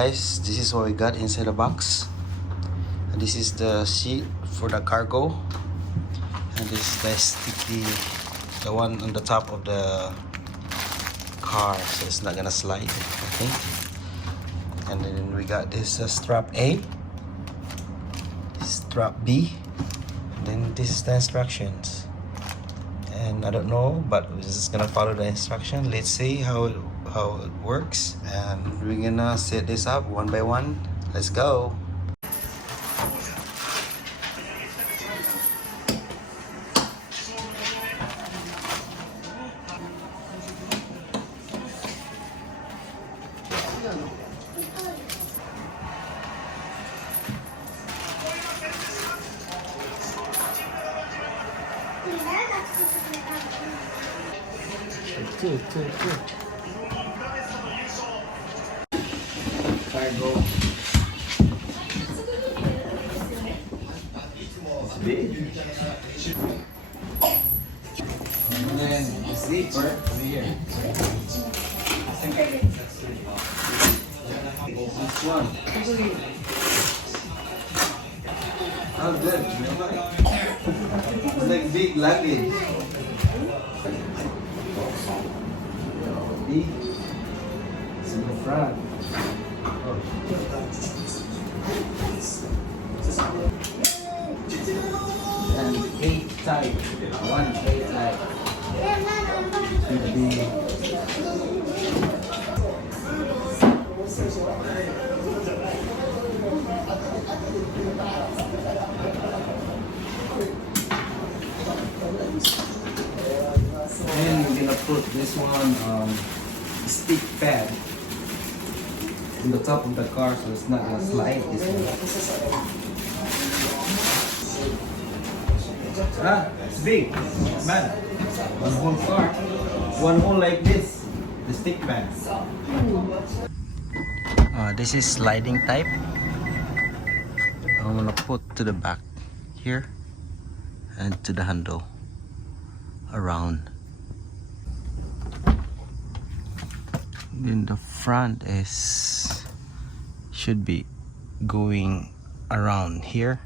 guys, this is what we got inside the box. And this is the seat for the cargo. And this is the sticky, the one on the top of the car, so it's not gonna slide, I think. And then we got this strap A, strap B, and then this is the instructions. And I don't know, but we're just gonna follow the instruction. Let's see how it works, and we're gonna set this up one by one. Let's go. Two. Cargo. It's big. And then the zipper over here. This one. Oh, good. It's like big luggage. It's in the front. And 8 type. 1 8 type. Should be. And we're gonna put this one stick pad on the top of the car so it's not gonna slide this way. It's big, man. One whole car, one whole like this, the stick pad. This is sliding type. I'm gonna put to the back here and to the handle around. Then the front should be going around here